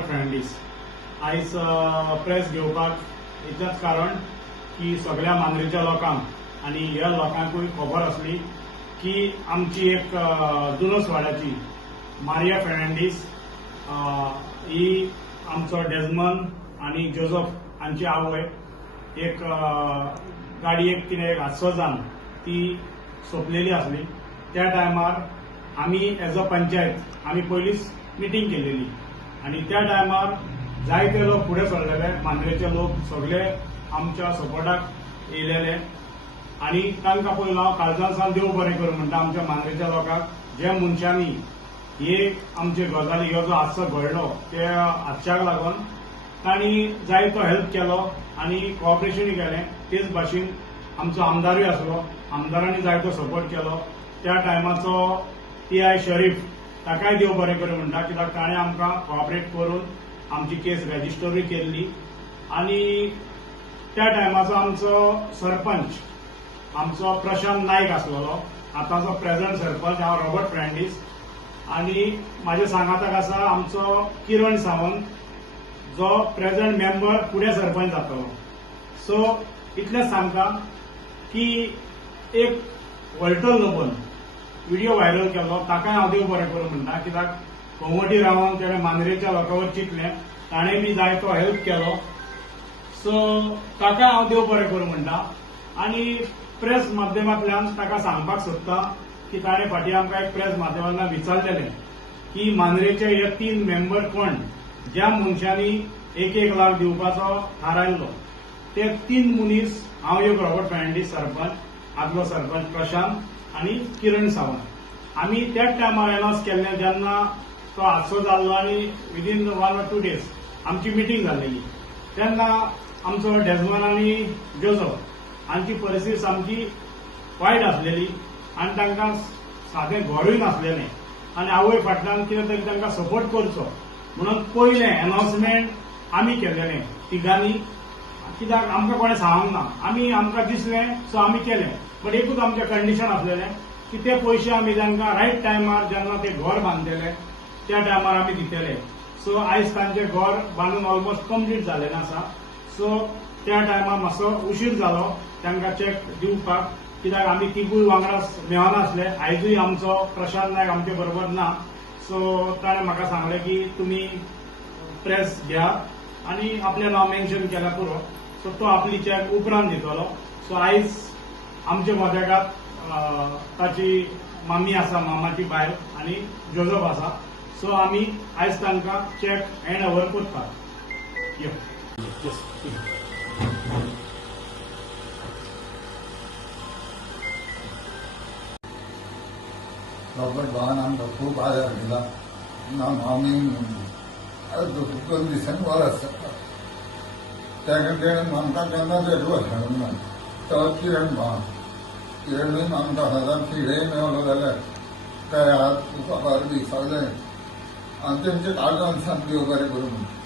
रॉबर्ट फर्नांडीस आयज प्रेस घेवपाक इतलेंच कारण की सगळ्या मांद्रेच्या लोकांक आनी ह्या लोकांकूय खबर आसली की आमची एक दुनस वाड्याची मारिया फर्नांडीस ही आमचो डेजमन आनी जोझफ हांची आवय एक गाडयेक कितें एक हादसो जावन ती सोंपलेली आसली। त्या टायमार आमी एज अ पंचायत आमी पयलींच मिटींग केलेली आनी त्या टायमार जायते लोक फुडें सरलेले, मांद्रेचे लोक सगळे आमच्या सपोर्टाक येयलेले आनी तांकां पयलो हांव काळजान सावन देव बरें करूं म्हणटा आमच्या मांद्रेच्या लोकांक, जे मनशांनी हे आमचे गजाली हो जो हादसो घडलो त्या हादशाक लागून तांणी जायतो हेल्प केलो आनी कॉपरेशनूय केलें। तेच भाशेन आमचो आमदारूय आसलो, आमदारांनी जायतो सपोर्ट केलो। त्या टायमाचो TI शरीफ ताकाय देव बरें करूं म्हणटा, कित्याक ताणें आमकां कॉपरेट करून आमची केस रजिस्टरूय केल्ली। आनी त्या टायमाचो आमचो सरपंच आमचो प्रशांत नायक आसलेलो, आतांचो प्रेझेंट सरपंच हांव रॉबर्ट फर्नांडीस, आनी म्हाज्या सांगाताक आसा आमचो किरण सावंत जो प्रेझेंट मेंबर फुडें सरपंच जातलो। सो इतलेंच सांगता की एक वॉल्टर लोबन व्हिडिओ व्हायरल केल्लो, ताकाय हांव देव बरें करूं म्हणटा, कित्याक कोंगवटी रावन ताणें मांद्रेच्या लोकांवर चिंतलें, ताणें बी जायतो हेल्प केलो। सो ताकाय हांव देव बरें करूं म्हणटा आनी प्रेस माध्यमांतल्यान ताका सांगपाक सोदता की ताणें फाटीं आमकां एक प्रेस माध्यमांतल्यान विचारलेलें की मांद्रेचे हे 3 मेंबर कोण, ज्या मनशांनी 1-1 लाख दिवपाचो थारायल्लो, ते 3 मनीस हांव एक रॉबर्ट फर्नांडीस सरपंच, आदलो सरपंच प्रशांत आनी किरण सावंत। आमी त्याच टायमार अनाउन्स केल्लें जेन्ना तो हादसो जाल्लो आनी विदीन 1 or 2 days आमची मिटींग जाल्लेली, तेन्ना आमचो डेजमन आनी जोझफ हांची परिस्थिती सामकी वायट आसलेली आनी तांकां सादें घरूय नासलेलें आनी आवय फाटल्यान कितें तरी तांकां सपोर्ट करचो म्हणून पयलें अनाउन्समेंट आमी केल्लेलें तिगांनी, कित्याक आमकां कोणें सांगूंक ना, आमकां दिसलें सो आमी केलें। बट एकूच आमचें कंडिशन आसलेलें की ते पयशे आमी तांकां रायट टायमार जेन्ना ते घर बांदलेले त्या टायमार आमी दितले। सो आयज तांचें घर बांदून ऑलमोस्ट कंप्लीट जाल्लें आसा। सो त्या टायमार मातसो उशीर जालो तांकां चॅक दिवपाक, कित्याक आमी तिगूय वांगडा मेळनासले। आयजूय आमचो प्रशांत नायक आमचे बरोबर ना, सो ताणें म्हाका सांगलें की तुमी प्रेस घ्या आनी आपलें नांव मेन्शन केल्यार पुरो। सो तो आपली चॅक उपरांत दितलो। सो आयज आमचे मदेगांत ताची मामी आसा, मामाची बायल आनी जोझफ आसा। सो आमी आयज तांकां चॅक हँड ओवर करतात। रॉबर्ट भावान आमकां खूब आदार दिला। आमी 2 दिसांनी वर आसता त्या खातीर आमकां केन्नाच एडवायस मेळूंक ना। तो किरण किरणूय आमकां सदांच कितेंय मेळलो जाल्यार काय तुका बरें दी सगळें आनी तेंचे काळजान सामकी देव बरें करूं म्हणटा।